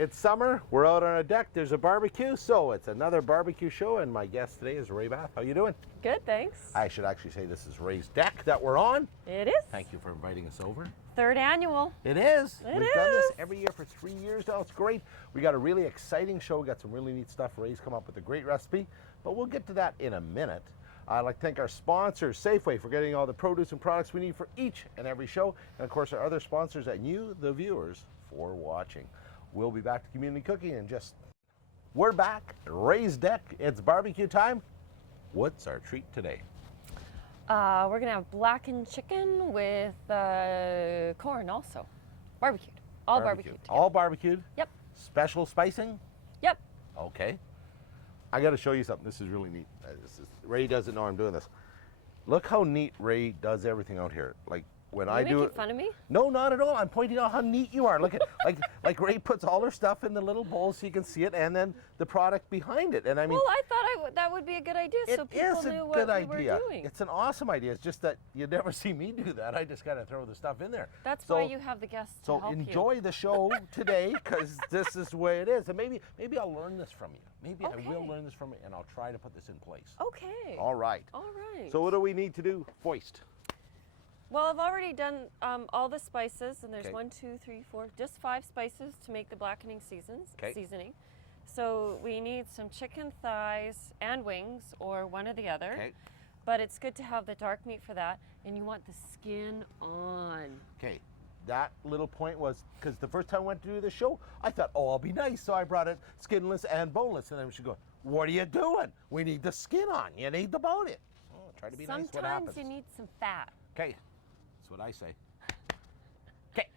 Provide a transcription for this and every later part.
It's summer. We're out on a deck. There's a barbecue, so it's another barbecue show. And my guest today is Rae Bath. How you doing? Good, thanks. I should actually say this is Rae's deck that we're on. It is. Thank you for inviting us over. Third annual. It is. It We've is. done this every year for 3 years now. It's great. We got a really exciting show. We got some really neat stuff. Rae's come up with a great recipe, but we'll get to that in a minute. I'd like to thank our sponsors, Safeway, for getting all the produce and products we need for each and every show. And of course, our other sponsors and you, the viewers, for watching. We'll be back to community cooking in just... We're back. Rae's deck. It's barbecue time. What's our treat today? We're gonna have blackened chicken with corn also. Barbecued. All barbecued. All barbecued? Yep. Special spicing? Yep. Okay. I got to show you something. This is really neat. Rae doesn't know I'm doing this. Look how neat Rae does everything out here. Like when I do it. Making fun of me? No, not at all. I'm pointing out how neat you are. Look at like Rae puts all her stuff in the little bowl so you can see it, and then the product behind it. And I mean, well, I thought that would be a good idea, so people knew what we were doing. It's an awesome idea. It's just that you never see me do that. I just got to throw the stuff in there. That's why you have the guests to help you. So enjoy the show today, because this is the way it is. And maybe I'll learn this from you. Maybe I will learn this from you, and I'll try to put this in place. Okay. All right. All right. So what do we need to do? Foist. Well, I've already done all the spices, and there's Okay. 1, 2, 3, 4, just 5 spices to make the blackening seasoning. So we need some chicken thighs and wings, or one or the other. Okay. But it's good to have the dark meat for that, and you want the skin on. Okay. That little point was because the first time I went to do the show, I thought, oh, I'll be nice. So I brought it skinless and boneless. And then she goes, what are you doing? We need the skin on. You need the bone in. Oh, try to be nice. What happens? Sometimes you need some fat. Okay. That's what I say. Okay.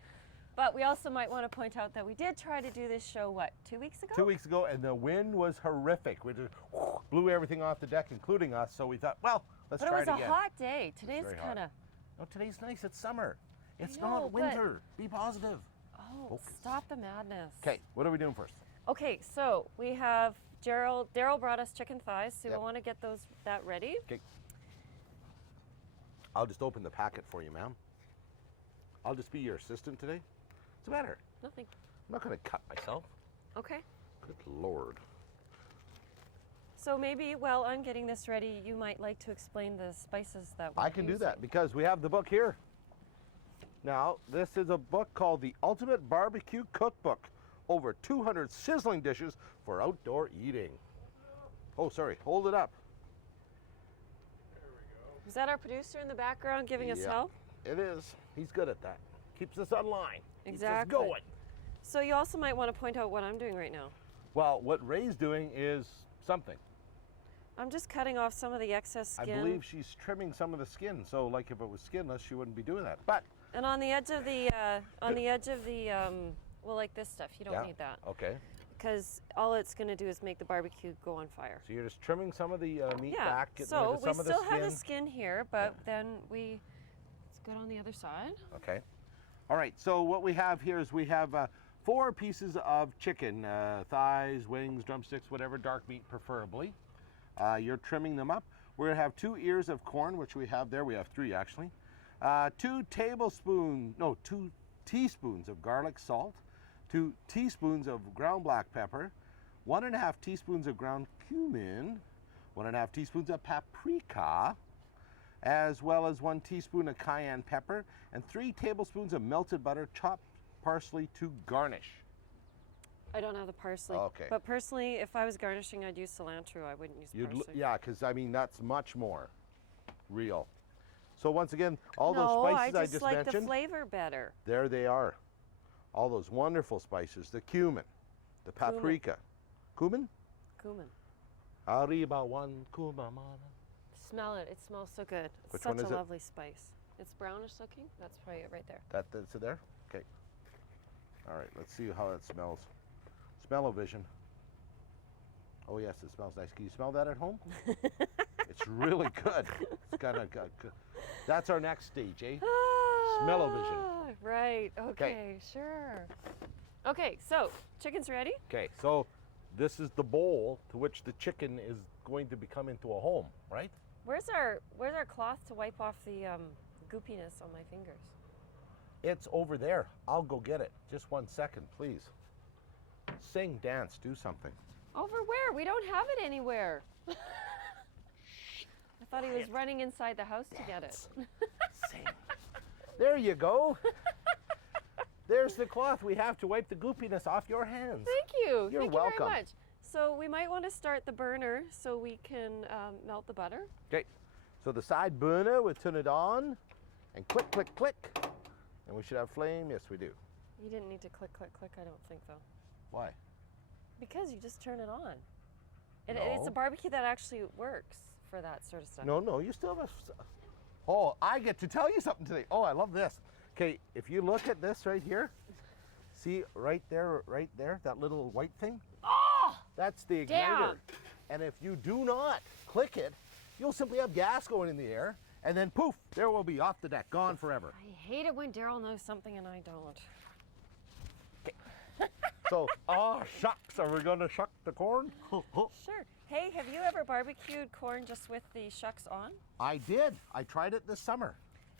But we also might want to point out that we did try to do this show, what, 2 weeks ago? 2 weeks ago, and the wind was horrific. We just blew everything off the deck, including us. So we thought, well, let's try it again. But it was a hot day. Today's kind of... No, today's nice. It's summer. It's know, not winter. Be positive. Oh, Focus. Stop the madness. Okay, what are we doing first? Okay, so we have Daryl brought us chicken thighs, so we want to get that ready. Okay. I'll just open the packet for you, ma'am. I'll just be your assistant today. What's the matter? Nothing. I'm not going to cut myself. Okay. Good Lord. So maybe while I'm getting this ready, you might like to explain the spices that we're I can do using. that because we have the book here. Now, this is a book called The Ultimate Barbecue Cookbook. Over 200 sizzling dishes for outdoor eating. Oh, sorry. Hold it up. Is that our producer in the background giving us help? It is. He's good at that. Keeps us online. Exactly. Keeps us going. So you also might want to point out what I'm doing right now. Well, what Rae's doing is something. I'm just cutting off some of the excess skin. I believe she's trimming some of the skin. So, like if it was skinless, she wouldn't be doing that. But and on the edge of the well, like this stuff, you don't need that. Okay. Because all it's going to do is make the barbecue go on fire. So you're just trimming some of the meat back. So we still have the skin. skin here, but then it's good on the other side. Okay. All right. So what we have here is we have 4 pieces of chicken, thighs, wings, drumsticks, whatever, dark meat preferably. You're trimming them up. We're going to have 2 ears of corn, which we have there. We have 3 actually. 2 teaspoons of garlic salt. 2 teaspoons of ground black pepper, 1.5 teaspoons of ground cumin, 1.5 teaspoons of paprika, as well as 1 teaspoon of cayenne pepper, and 3 tablespoons of melted butter, chopped parsley to garnish. I don't have the parsley. Okay. But personally, if I was garnishing, I'd use cilantro. I wouldn't use parsley. Yeah, because I mean, that's much more real. So once again, all those spices I just like mentioned. the flavor better. There they are. All those wonderful spices, the cumin, the paprika. Cumin? Cumin. Arriba one cumin. Smell it. It smells so good. It's such a lovely spice. It's brownish looking. That's probably it right there. That's it there? Okay. All right, let's see how that smells. Smell-o-vision. Oh yes, it smells nice. Can you smell that at home? It's really good. It's kind of good. That's our next stage, eh? Smell-o-vision. Right, okay, sure. Okay, so chicken's ready. Okay, so this is the bowl to which the chicken is going to become into a home, right? Where's our cloth to wipe off the goopiness on my fingers? It's over there. I'll go get it. Just 1 second, please. Sing, dance, do something. Over where? We don't have it anywhere. I thought he was running inside the house to get it. Sing. There you go. There's the cloth. We have to wipe the goopiness off your hands. Thank you. You're Thank welcome. you very much. So we might want to start the burner so we can melt the butter. Okay. So the side burner, we'll turn it on and click, click, click. And we should have flame. Yes, we do. You didn't need to click, click, click, I don't think, though. Why? Because you just turn it on. And No. it's a barbecue that actually works for that sort of stuff. No, you still have a... Oh, I get to tell you something today. Oh, I love this. Okay, if you look at this right here, see right there, that little white thing? Oh! That's the igniter. Damn. And if you do not click it, you'll simply have gas going in the air, and then poof, there will be off the deck, gone forever. I hate it when Daryl knows something and I don't. So, shucks, are we gonna shuck the corn? Sure. Hey, have you ever barbecued corn just with the shucks on? I did. I tried it this summer.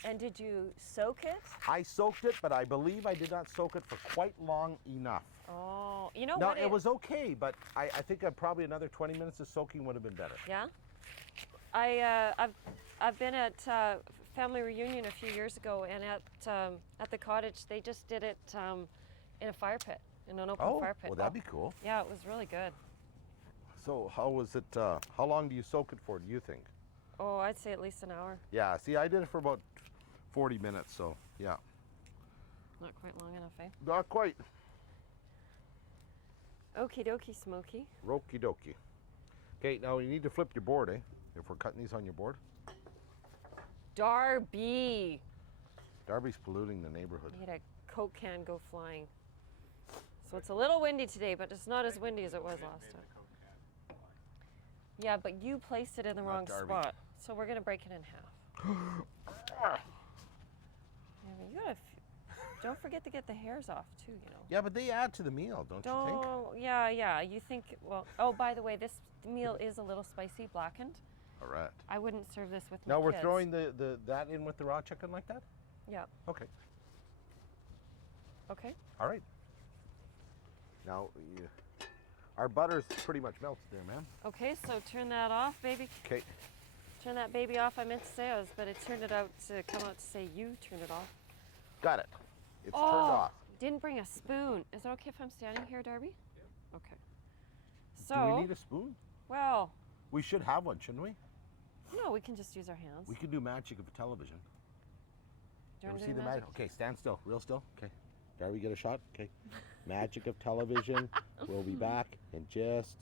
And did you soak it? I soaked it, but I believe I did not soak it for quite long enough. Oh, you know Now, what? it was okay, but I think probably another 20 minutes of soaking would have been better. Yeah. I've been at family reunion a few years ago, and at the cottage they just did it in a fire pit, in an open fire pit. Well, that'd be cool. Yeah, it was really good. So how was it, how long do you soak it for, do you think? Oh, I'd say at least an hour. Yeah, see, I did it for about 40 minutes, so yeah. Not quite long enough, eh? Not quite. Okie dokie, Smokey. Roki dokie. Okay, now you need to flip your board, eh? If we're cutting these on your board. Darby! Darby's polluting the neighborhood. You had a Coke can go flying. So it's a little windy today, but it's not as windy as it was last time. Yeah, but you placed it in the wrong Darby. spot. So we're going to break it in half. Yeah, but you gotta don't forget to get the hairs off too, you know. Yeah, but they add to the meal, don't you think? Yeah. You think, well, oh, by the way, this meal is a little spicy, blackened. All right. I wouldn't serve this with my Now we're kids. throwing that in with the raw chicken like that? Yeah. Okay. Okay. All right. Now, our butter's pretty much melted there, ma'am. Okay, so turn that off, baby. Okay. Turn that baby off. I meant to say but it turned it out to come out to say you turn it off. Got it. It's Oh, turned off. didn't bring a spoon. Is it okay if I'm standing here, Darby? Yeah. Okay. So. Do we need a spoon? Well. We should have one, shouldn't we? No, we can just use our hands. We can do magic of television. Do you Ever want to see do the magic? magic? Okay, stand still, real still. Okay. Darby, get a shot. Okay. Magic of television. We'll be back in just.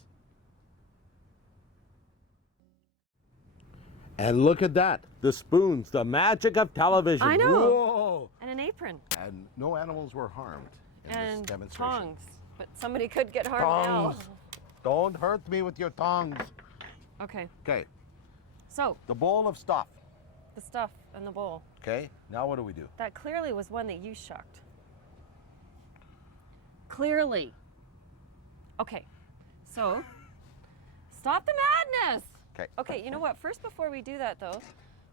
And look at that. The spoons, the magic of television. I know. Whoa. And an apron. And no animals were harmed in And this demonstration. tongs. But somebody could get harmed Tongs. Don't hurt me with your tongs. now. Okay. Okay. So, The bowl of stuff. the stuff in the bowl. Okay. Now what do we do? That clearly was one that you shucked. Clearly. Okay. So, stop the madness. Okay. Okay, you know what? First, before we do that, though,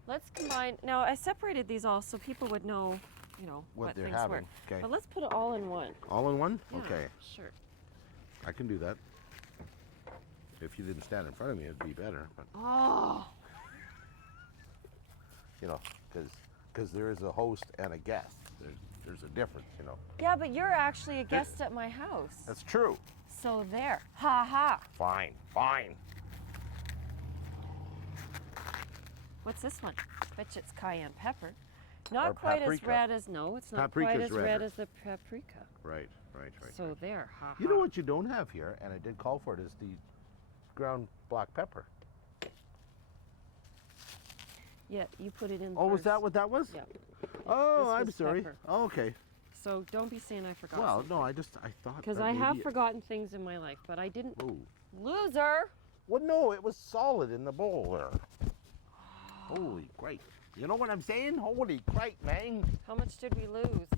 let's combine. Now, I separated these all so people would know, you know, what they're things having. were. Okay. But let's put it all in one. All in one? Yeah, Okay. Sure. I can do that. If you didn't stand in front of me, it'd be better. But Oh. you know, because there is a host and a guest. There's a difference, you know. Yeah, but you're actually a guest at my house. That's true. So there. Ha ha. Fine, fine. What's this one? Bet you it's cayenne pepper. Not Or quite paprika. as red as, no, it's not Paprika's quite as red redder. as the paprika. Right. So there. Ha You ha. know what you don't have here, and I did call for it, is the ground black pepper. Yeah, you put it in Oh, was first. that what that was? Yeah. Oh, This I'm was sorry. pepper. Oh, okay. So don't be saying I forgot. Well, no, I thought. Because that I have maybe- forgotten things in my life, but I didn't. Oh. Loser! Well, no, it was solid in the bowl there. Holy great. You know what I'm saying? Holy great, man. How much did we lose?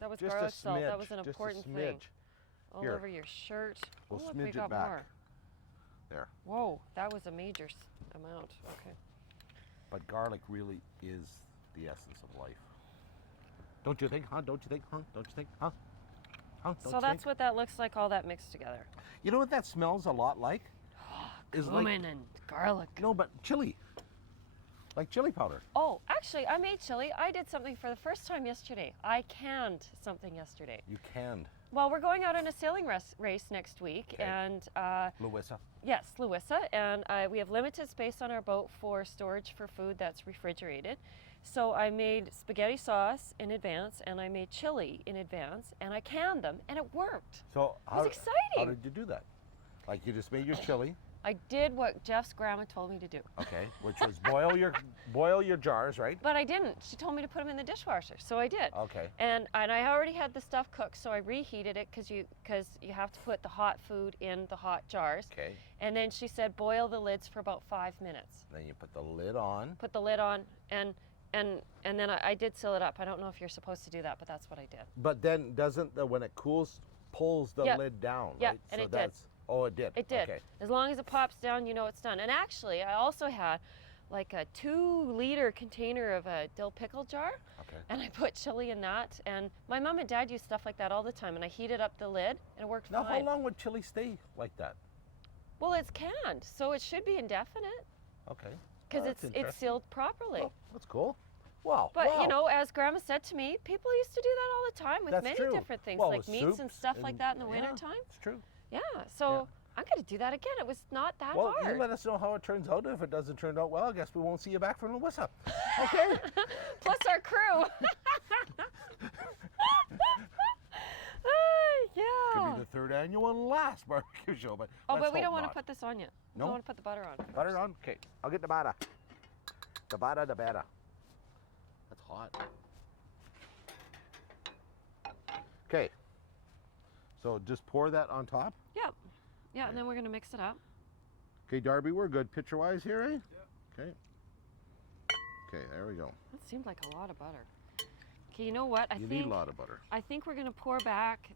That was Just garlic a smidge. salt. That was an just important a thing. smidge. All Here. over your shirt. We'll oh, look, we smidge it got back. more. There. Whoa, that was a major amount. Okay. But garlic really is the essence of life. Don't you think, huh? Don't you think, huh? Don't you think, huh? Oh, don't So that's stink. what that looks like, all that mixed together. You know what that smells a lot like? Is Cumin and garlic. no, but chili. Like chili powder. Oh, actually, I made chili. I did something for the first time yesterday. I canned something yesterday. You canned. Well, we're going out on a sailing race next week, Okay. and Louisa. yes, Louisa, and we have limited space on our boat for storage for food that's refrigerated. So I made spaghetti sauce in advance, and I made chili in advance, and I canned them, and it worked. So was how exciting. did you do that? Like you just made your chili, I did what Jeff's grandma told me to do. okay, which was boil your jars, right? But I didn't. She told me to put them in the dishwasher, so I did. Okay. And I already had the stuff cooked, so I reheated it because you have to put the hot food in the hot jars. Okay. And then she said boil the lids for about 5 minutes. Then you put the lid on. Put the lid on, and then I did seal it up. I don't know if you're supposed to do that, but that's what I did. But then doesn't when it cools, pulls the Yeah. lid down, Yeah, right? and so it did. that's oh, it did. It did. Okay. As long as it pops down, you know it's done. And actually, I also had like a 2-liter container of a dill pickle jar. Okay. And I put chili in that. And my mom and dad use stuff like that all the time. And I heated up the lid, and it worked Now, fine. how long would chili stay like that? Well, it's canned, so it should be indefinite Okay. because Well, that's it's interesting. sealed properly. Oh, that's cool. Wow. But wow. you know, as Grandma said to me, people used to do that all the time with That's many true. different things, Well, like with meats and soups stuff like and- that in the yeah, wintertime. It's true. Yeah, so I'm going to do that again. It was not that Well, hard. you let us know how it turns out. If it doesn't turn out well, I guess we won't see you back from Louisa. Okay. Plus our crew. Could Yeah. be the 3rd annual and last barbecue show, but Oh, let's but we hope don't want to not. put this on yet. We No? don't want to put the butter on. Butter on? Okay. I'll get the butter. The butter, the better. That's hot. Okay. So just pour that on top. Yeah. Yeah, and then we're going to mix it up. Okay, Darby, we're good picture-wise here, eh? Okay. Okay, there we go. That seemed like a lot of butter. Okay, you know what? You need a lot of butter. I think we're going to pour back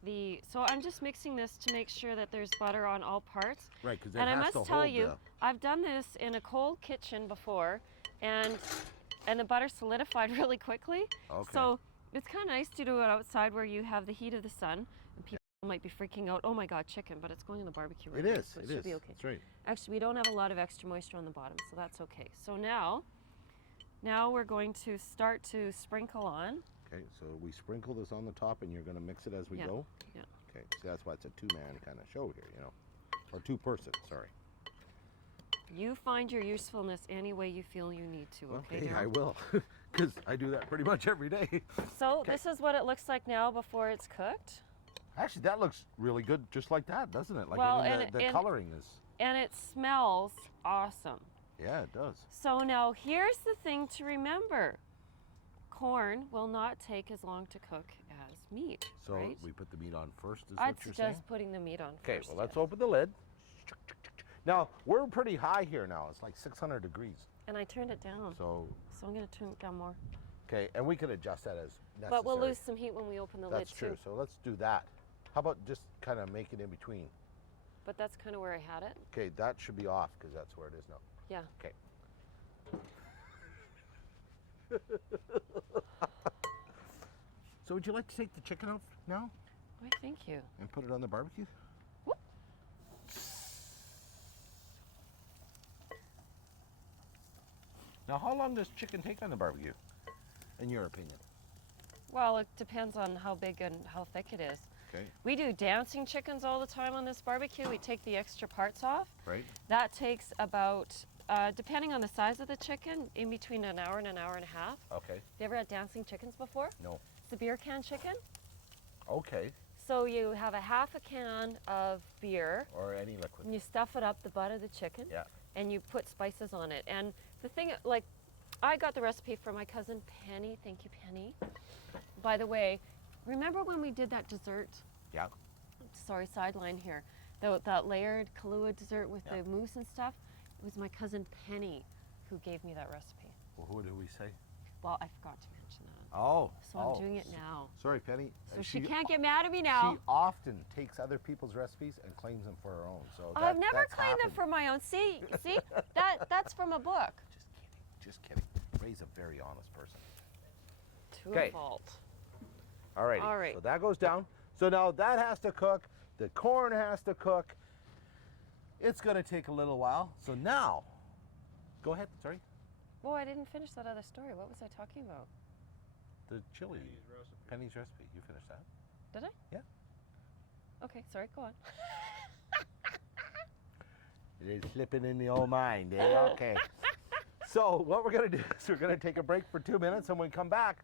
so I'm just mixing this to make sure that there's butter on all parts. Right, because it And I has to must tell hold you, the... I've done this in a cold kitchen before, and the butter solidified really quickly. Okay. So it's kind of nice to do it outside where you have the heat of the sun, and people might be freaking out. Oh my God, chicken! But it's going in the barbecue right It now, is. so it It should is. be okay. That's right. Actually, we don't have a lot of extra moisture on the bottom, so that's okay. So now we're going to start to sprinkle on. Okay, so we sprinkle this on the top, and you're going to mix it as we Yeah, go? yeah. Okay, see, that's why it's a two-man kind of show here, you know. Or two-person, sorry. You find your usefulness any way you feel you need to, okay? Okay, I Daryl? will, because I do that pretty much every day. So Okay. this is what it looks like now before it's cooked. Actually, that looks really good just like that, doesn't it? Like, Well, I mean, and- the and- coloring is, And it smells awesome. yeah, it does. So now here's the thing to remember. Corn will not take as long to cook as meat, So right? we put the meat on first, is I'd what you're saying? suggest putting the meat on Okay, first. well, let's yes. open the lid. Now, we're pretty high here now. It's like 600 degrees. And I turned it down, So, so I'm going to turn it down more. okay, and we can adjust that as necessary. But we'll lose some heat when we open the That's lid true. too. So let's do that. How about just kind of make it in between? But that's kind of where I had it. Okay, that should be off because that's where it is now. Yeah. Okay. So would you like to take the chicken out now Why, thank you. and put it on the barbecue? Whoop. Now, how long does chicken take on the barbecue, in your opinion? Well, it depends on how big and how thick it is. Okay, We do dancing chickens all the time on this barbecue. We take the extra parts off. right? That takes about, depending on the size of the chicken, in between an hour and an hour and a half. Okay. You ever had dancing chickens before? No. It's a beer can chicken. Okay. So you have a half a can of beer, Or any liquid. and you stuff it up the butt of the chicken, Yeah. and you put spices on it. And the thing, like, I got the recipe from my cousin Penny. Thank you, Penny. By the way, remember when we did that dessert? Yeah. Sorry, sideline here. That layered Kahlua dessert with Yeah. the mousse and stuff? It was my cousin Penny who gave me that recipe. Well, who do we say? Well, I forgot to mention that. Oh. So I'm doing it now. Sorry, Penny. So she can't get mad at me now. She often takes other people's recipes and claims them for her own. So I've never that's claimed them happened. for my own. See, that's from a book. Just kidding. Ray's a very honest person. To Okay. a fault. All right. All right. So that goes down. So now that has to cook. The corn has to cook. It's going to take a little while. So now, go ahead. Sorry. Well, I didn't finish that other story. What was I talking about? The chili. Penny's recipe. Penny's recipe. You finished that? Did I? Yeah. Okay, sorry, go on. It is slipping in the old mind, eh? Okay. So what we're going to do is we're going to take a break for 2 minutes, and when we come back,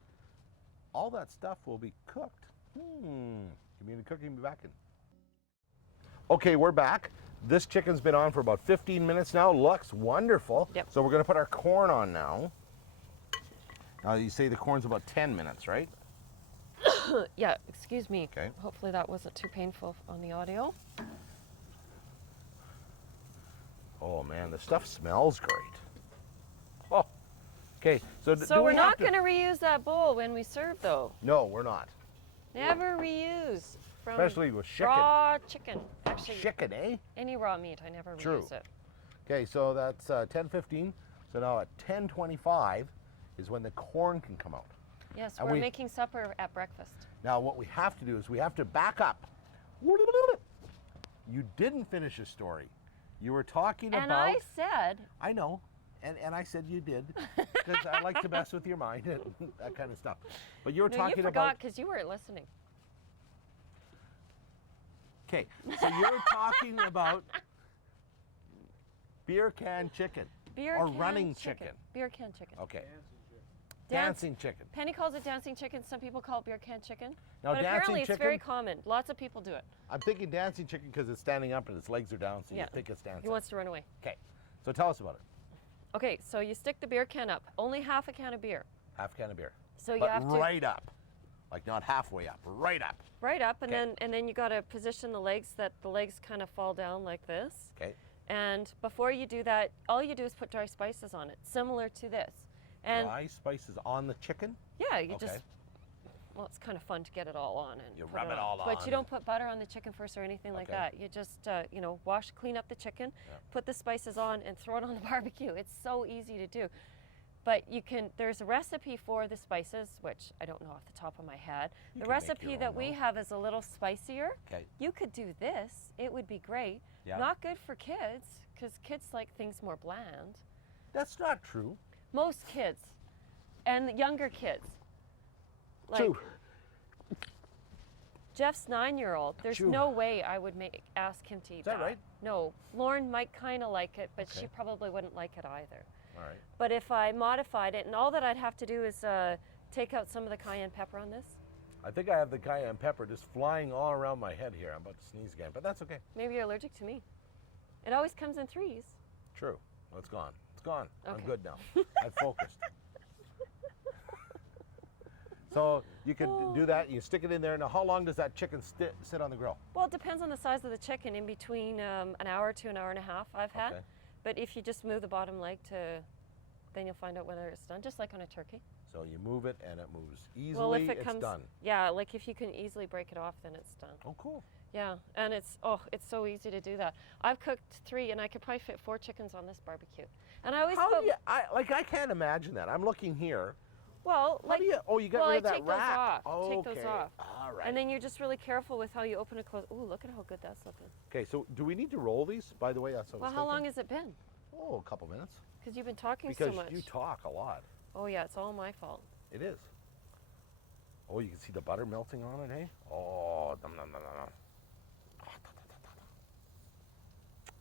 all that stuff will be cooked. Community cooking, be back in. Okay, we're back. This chicken's been on for about 15 minutes now. Looks wonderful. Yep. So we're going to put our corn on now. Now you say the corn's about 10 minutes, right? Yeah, excuse me. Okay. Hopefully that wasn't too painful on the audio. Oh man, the stuff smells great. Oh. Okay, so So do we're we not have to... going to reuse that bowl when we serve, though. No, we're not. Never reuse from Especially with chicken. raw chicken. Actually, Chicken, eh? any raw meat, I never True. reuse it. Okay, so that's 10:15. So now at 10:25 is when the corn can come out. Yes, And we're we- making supper at breakfast. Now what we have to do is we have to back up. You didn't finish a story. You were talking And about... I said, I know, and I said you did, because I like to mess with your mind and that kind of stuff. But you were no, talking you about... forgot because you weren't listening. Okay, so you're talking about beer can chicken. Beer or can running chicken. Beer can chicken. Okay, Dance- dancing chicken. Penny calls it dancing chicken. Some people call it beer can chicken. Now, but dancing apparently it's chicken, very common. Lots of people do it. I'm thinking dancing chicken because it's standing up and its legs are down, so Yeah. you think it's dancing. He wants to run away. Okay, so tell us about it. Okay, so you stick the beer can up. Only half a can of beer. Half can of beer. So you But have to right up, like not halfway up, right up. right up, and Okay. then you got to position the legs that the legs kind of fall down like this. Okay. And before you do that, all you do is put dry spices on it, similar to this. And Dry spices on the chicken. yeah, you Okay. just well, it's kind of fun to get it all on and You put rub it all But on. you don't put butter on the chicken first or anything like Okay. that. You just you know, clean up the chicken, Yeah. put the spices on, and throw it on the barbecue. It's so easy to do. But you can. There's a recipe for the spices, which I don't know off the top of my head. You The can make recipe your that own, we though. have is a little spicier. Okay. You could do this. It would be great. Yeah. Not good for kids, because kids like things more bland. That's not true. Most kids, and younger kids. Like True. Jeff's 9-year-old. There's True. no way I would ask him to eat Is that right? No. Lauren might kind of like it, but Okay. she probably wouldn't like it either. All right. But if I modified it, and all that I'd have to do is take out some of the cayenne pepper on this. I think I have the cayenne pepper just flying all around my head here. I'm about to sneeze again, but that's okay. Maybe you're allergic to me. It always comes in threes. True. Well, it's gone. It's gone. I'm Okay. good now. I've focused. So you can do that. You stick it in there. Now, how long does that chicken sit on the grill? Well, it depends on the size of the chicken. In between an hour to an hour and a half, I've had. Okay. But if you just move the bottom leg then you'll find out whether it's done, just like on a turkey. So you move it, and it moves easily. Well, if it it's comes, done. yeah, like if you can easily break it off, then it's done. Oh, cool. Yeah, and it's so easy to do that. I've cooked 3, and I could probably fit 4 chickens on this barbecue. And I always How put, do you? I can't imagine that. I'm looking here. well, How like, do you? Oh, you got well, rid I of that take those rack. off. Oh, Take those okay. off. All right. And then you're just really careful with how you open and close. Ooh, look at how good that's looking. Okay, so do we need to roll these? By the way, that's what I Well, was how long thinking. has it been? Oh, a couple minutes. Because you've been talking Because so much. you talk a lot. Oh yeah, it's all my fault. It is. Oh, you can see the butter melting on it, hey? Oh, nom, nom, nom, nom, nom.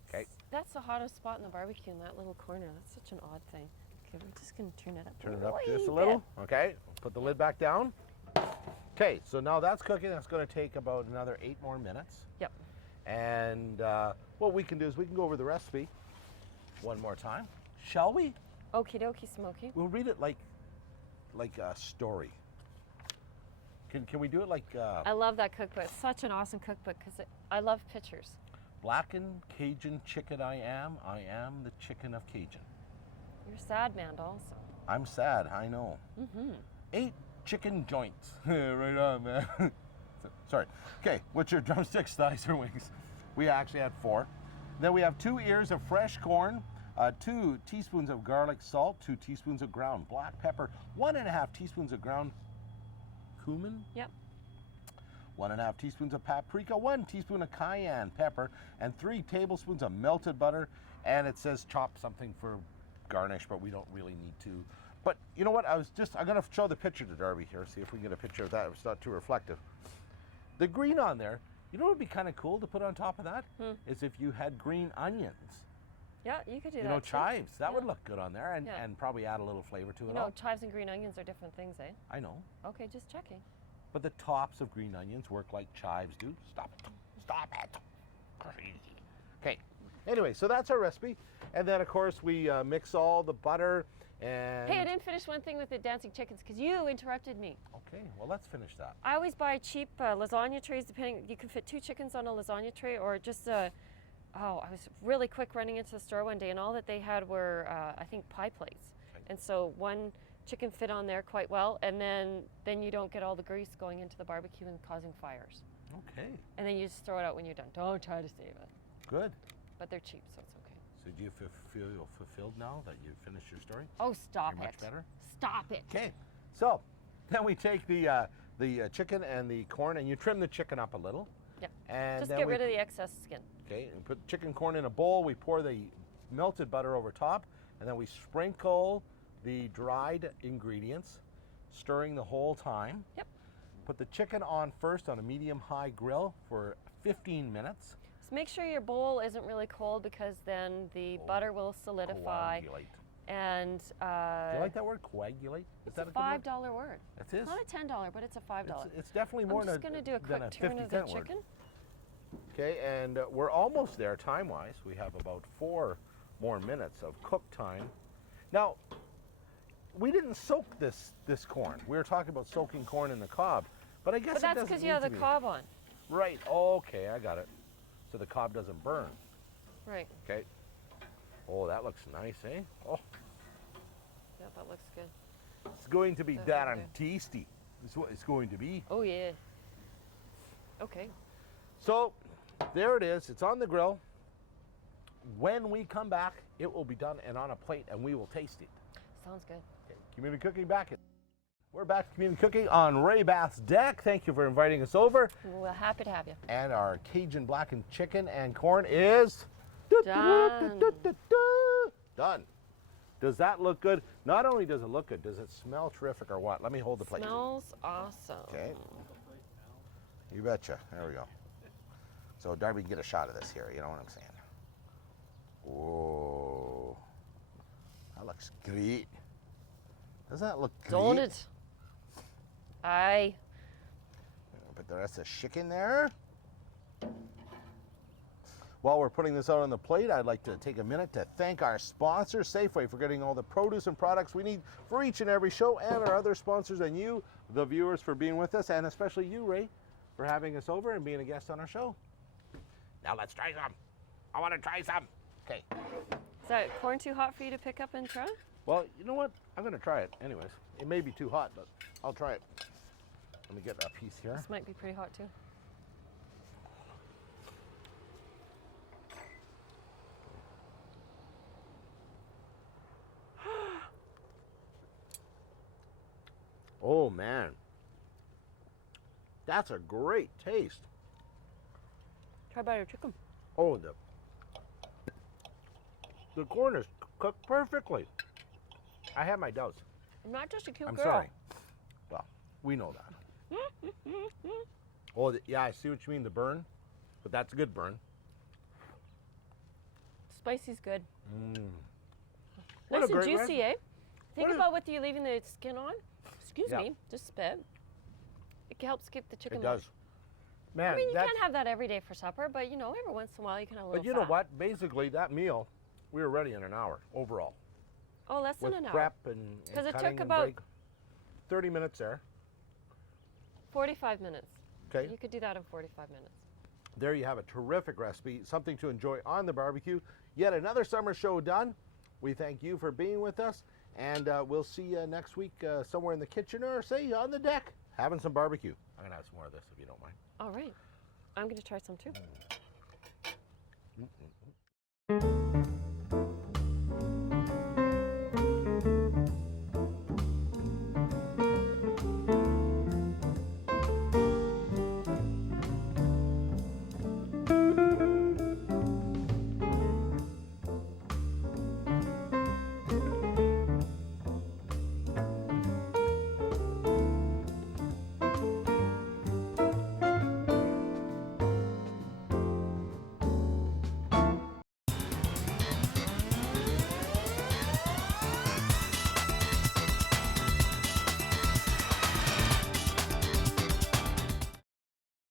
Okay, That's the hottest spot in the barbecue in that little corner. That's such an odd thing. Okay, we're just gonna turn it up. turn it up wee just a bit. little. Okay, put the lid back down. Okay, so now that's cooking. That's going to take about another 8 more minutes. Yep. And what we can do is we can go over the recipe one more time. Shall we? Okie dokie, Smokey. We'll read it like a story. Can we do it like I love that cookbook. It's such an awesome cookbook because I love pictures. blackened Cajun chicken I am the chicken of Cajun. You're sad, man, also. I'm sad, I know. 8 chicken joints. Right on, man. Sorry. Okay, what's your drumsticks, thighs, or wings? We actually had 4. Then we have 2 ears of fresh corn, 2 teaspoons of garlic salt, 2 teaspoons of ground black pepper, 1.5 teaspoons of ground cumin, Yep. 1.5 teaspoons of paprika, 1 teaspoon of cayenne pepper, and 3 tablespoons of melted butter. And it says chop something for garnish, but we don't really need to. But you know what? I'm going to show the picture to Darby here, see if we can get a picture of that. It's not too reflective. The green on there, you know what would be kind of cool to put on top of that? Is if you had green onions. Yeah, you could do that. You know, too. chives. That Yeah. would look good on there and probably add a little flavor to it You know, all. chives and green onions are different things, eh? I know. Okay, just checking. But the tops of green onions work like chives do. Stop it. Stop it. Crazy. Okay. Anyway, so that's our recipe. And then, of course, we mix all the butter and... Hey, I didn't finish one thing with the dancing chickens because you interrupted me. Okay, well, let's finish that. I always buy cheap lasagna trays, depending, you can fit 2 chickens on a lasagna tray or just I was really quick running into the store one day and all that they had were, I think, pie plates. Okay. And so one chicken fit on there quite well, and then you don't get all the grease going into the barbecue and causing fires. Okay, And then you just throw it out when you're done. Don't try to save it. good. But they're cheap, so it's okay. So do you feel fulfilled now that you've finished your story? Oh, stop You're it. much better? Stop it. Okay, so then we take the chicken and the corn, and you trim the chicken up a little. Yep. And Just then get we rid of the excess skin. Okay, and put chicken corn in a bowl. We pour the melted butter over top, and then we sprinkle the dried ingredients, stirring the whole time. Yep. Put the chicken on first on a medium-high grill for 15 minutes. So make sure your bowl isn't really cold because then the butter will solidify. Coagulate. And Do you like that word, coagulate? Is it's that a a good $5 word. It is. Not a $10, but it's a $5. It's definitely more I'm than just going to do a than quick a turn 50 of the cent word. chicken. Okay, and we're almost there time-wise. We have about 4 more minutes of cook time. Now, we didn't soak this corn. We were talking about soaking corn in the cob, but I guess But that's because you have the cob on. Right. Okay, I got it. So the cob doesn't burn. Right. Okay. Oh, that looks nice, eh? Oh, Yeah, that looks good. it's going to be That that right and tasty. Is what it's going to be. Oh, yeah. Okay. So, there it is. It's on the grill. When we come back, it will be done and on a plate, and we will taste it. Sounds good. Okay. Community Cooking back. We're back to Community Cooking on Rae Bath's deck. Thank you for inviting us over. We're happy to have you. And our Cajun blackened chicken and corn is Done. Done. Does that look good? Not only does it look good, does it smell terrific or what? Let me hold the plate. Smells awesome. Okay. You betcha. There we go. So Darby can get a shot of this here. You know what I'm saying? Whoa. That looks great. Doesn't that look great? Don't it? Aye. Put the rest of the chicken there. While we're putting this out on the plate, I'd like to take a minute to thank our sponsor, Safeway, for getting all the produce and products we need for each and every show, and our other sponsors, and you, the viewers, for being with us, and especially you, Rae, for having us over and being a guest on our show. Now let's try some. I want to try some. Okay. Is that corn too hot for you to pick up and try? Well, you know what? I'm going to try it anyways. It may be too hot, but I'll try it. Let me get a piece here. This might be pretty hot too. Oh, man. That's a great taste. Try butter chicken. Oh, the corn is cooked perfectly. I have my doubts. I'm not just a cute I'm girl. sorry. Well, we know that. Oh, yeah, I see what you mean, the burn, but that's a good burn. Spicy's good. What Nice a and great juicy, eh? Think What a- about what you're leaving the skin on. Excuse Yeah. me, just spit. It helps keep the chicken. It does. Man, I mean, you that's, can't have that every day for supper, but you know, every once in a while you can have a little but you know fat. what? Basically, that meal, we were ready in an hour overall. Oh, less than With an hour. prep and 'Cause it cutting took and about- break. 30 minutes there. 45 minutes. Okay. You could do that in 45 minutes. There you have a terrific recipe, something to enjoy on the barbecue. Yet another summer show done. We thank you for being with us, and we'll see you next week somewhere in the kitchen or say on the deck having some barbecue. I'm gonna have some more of this if you don't mind. All right. I'm going to try some too. Mm-mm.